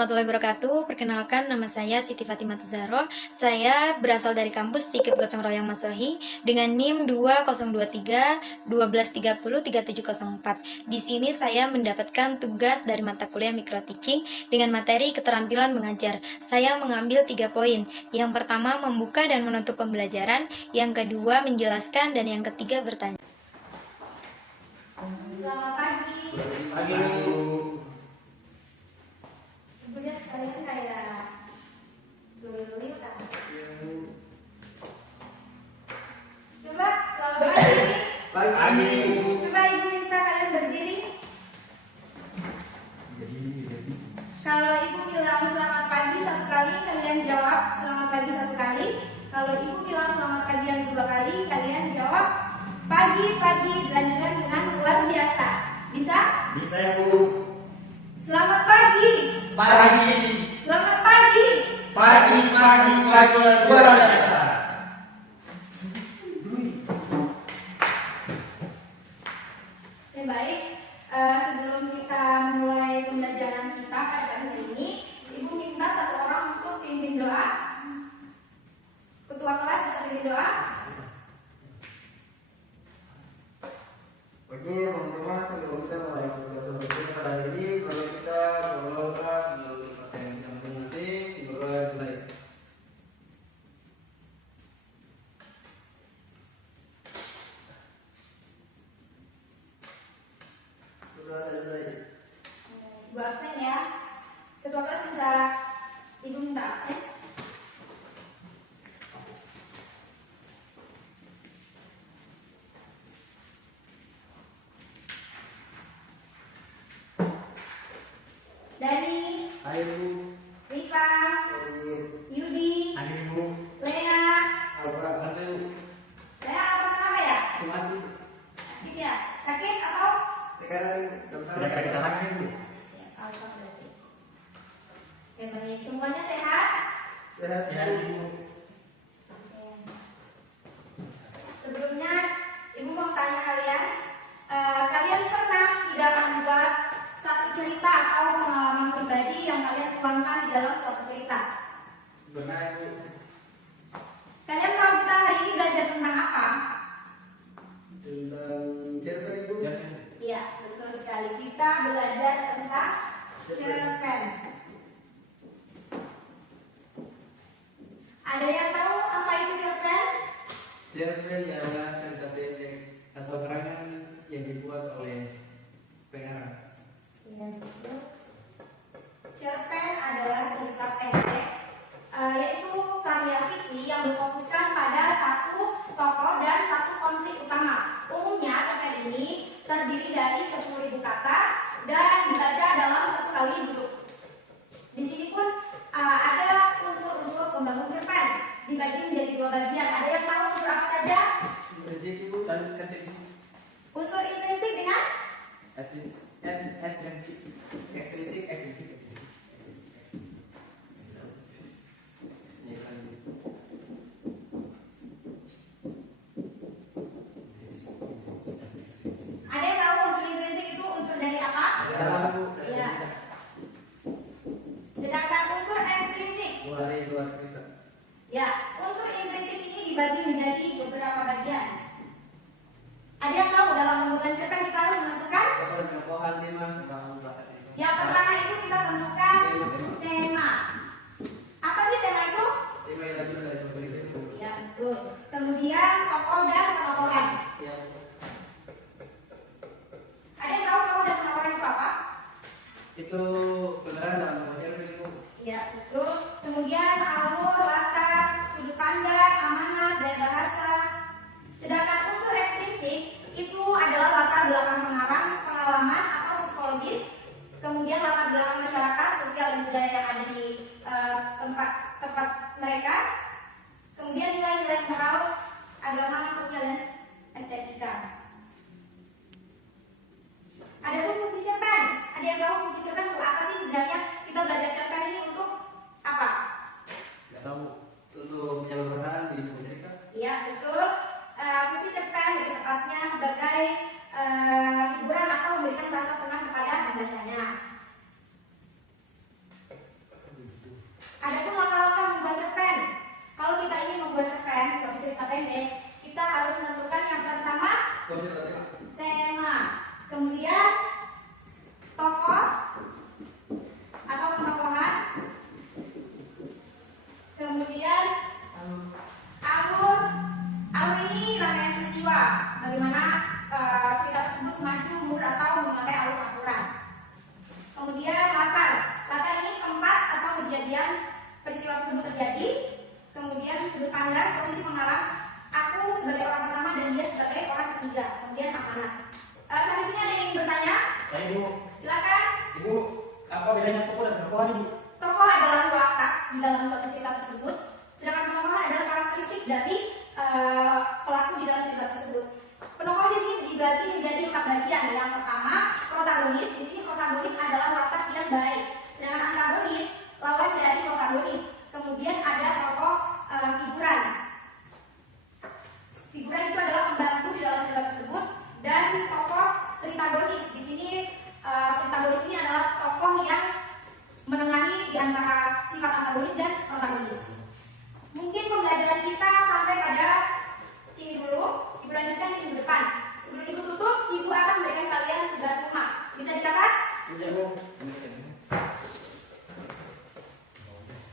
warahmatullahi wabarakatuh. Perkenalkan, nama saya Siti Fatimah Tuzahroh. Saya berasal dari kampus Tikip Gotong Royong Masohi dengan NIM 2023 1230 3704. Di sini saya mendapatkan tugas dari mata kuliah micro teaching dengan materi keterampilan mengajar. Saya mengambil 3 poin. Yang pertama, membuka dan menutup pembelajaran. Yang kedua, menjelaskan, dan yang ketiga, bertanya. Selamat pagi. Pagi. Ibunya kalian kayak luli-luli kan? Coba selamat pagi. Pagi. Coba ibu minta kalian berdiri. Kalau ibu bilang selamat pagi satu kali, kalian jawab selamat pagi satu kali. Kalau ibu bilang selamat pagi yang kedua kali, kalian jawab pagi. Dilanjutkan dengan luar biasa. Bisa? Bisa ya, Bu. Selamat pagi. Pagi. Selamat pagi. Pagi luar biasa. Oke, baik. Sebelum kita mulai pembelajaran kita pada hari ini, Ibu minta satu orang untuk pimpin doa. Ketua kelas bisa pimpin doa. Oke, teman-teman, sebelum kita mulai pembelajaran pada hari ini, kalau kita berdoa menurut percayaan kita masing-masing, berdoa mulai. Berdoa mulai. Ibu absen ya. Ketua kelas bisa Ibu minta absen. Dani, Ayo, Rifa, Yudi, Ibu. Lea. apa? Lea apa ya? Mati. Sakit ya? Sakit atau? Sekarang dokter. Sudah kita tangan, Ibu. Ya, apa berarti? Oke, baik. Semuanya sehat? Sehat, Sehat, Ibu. Oke. Sebelumnya, Ibu mau tanya kalian, kalian pernah tidak membuat satu cerita atau pengalaman pribadi yang kalian tuangkan di dalam suatu cerita? Benar, Bu. Kalian tahu kita hari ini belajar tentang apa? Tentang cerpen, Ibu. Iya, betul sekali. Kita belajar tentang cerpen. Ada yang tahu apa itu cerpen? Cerpen adalah cerita pendek atau karangan yang dibuat oleh pengarang. Iya, betul. Cerpen adalah cerita pendek, yaitu karya fiksi yang berfokuskan pada satu tokoh dan satu konflik utama. Umumnya cerpen ini terdiri dari 10.000 kata dan dibaca dalam satu kali duduk. Di sini pun ada unsur-unsur pembangun cerpen, dibagi menjadi 2 bagian. Ada yang tahu unsur apa saja? Prinsip, Ibu, dan ketik. Unsur intrinsik dengan Ekstrinsik. ada yang tahu unsur intrinsik itu unsur dari apa? Iya. Sedangkan unsur ekstrinsik, Luar kita. ya, unsur intrinsik ini dibagi menjadi beberapa bagian. Ada yang tahu dalam pembuatan cerpen kita harus menentukan? Tokohan tema bangun bakat. Yang pertama itu kita tentukan tema. Apa sih tema itu? Tema yang tadi sudah seperti itu. Ya, betul. Kemudian tokoh dan penokohan. Ya, Ada yang tahu tokoh dan penokohan itu apa? itu beneran dalam cerpen, Ibu. Ya, betul. Kemudian alur, latar, sudut pandang, amanat, dan bahasa. Sedangkan unsur ekstrinsik itu adalah latar belakang pengarang, pengalaman atau psikologis, kemudian latar belakang masyarakat, sosial dan budaya yang ada di tempat mereka, kemudian nilai-nilai moral, agama, sosial dan estetika. Ada pun fungsi cerpen. Ada yang tahu fungsi cerpen untuk apa sih sebenarnya? Kita belajar cerpen ini untuk dari pelaku di dalam cerita tersebut. Penokoh di sini dibagi menjadi 4 bagian. Yang pertama, protagonis. Di sini protagonis adalah watak yang baik. Sedangkan antagonis lawan dari protagonis. Kemudian ada tokoh figuran. Figuran itu adalah pembantu di dalam cerita tersebut, dan tokoh protagonis. Di sini protagonis ini adalah tokoh yang menengani di antara sifat antagonis dan protagonis. Mungkin pembelajaran kita sampai pada sini dulu. Ibu lanjutkan di minggu depan. Sebelum ibu tutup, ibu akan memberikan kalian tugas rumah. Bisa dicatat? Bisa, Bu.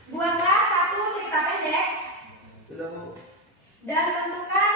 Buatlah satu cerita pendek Sudah, Bu. dan tentukan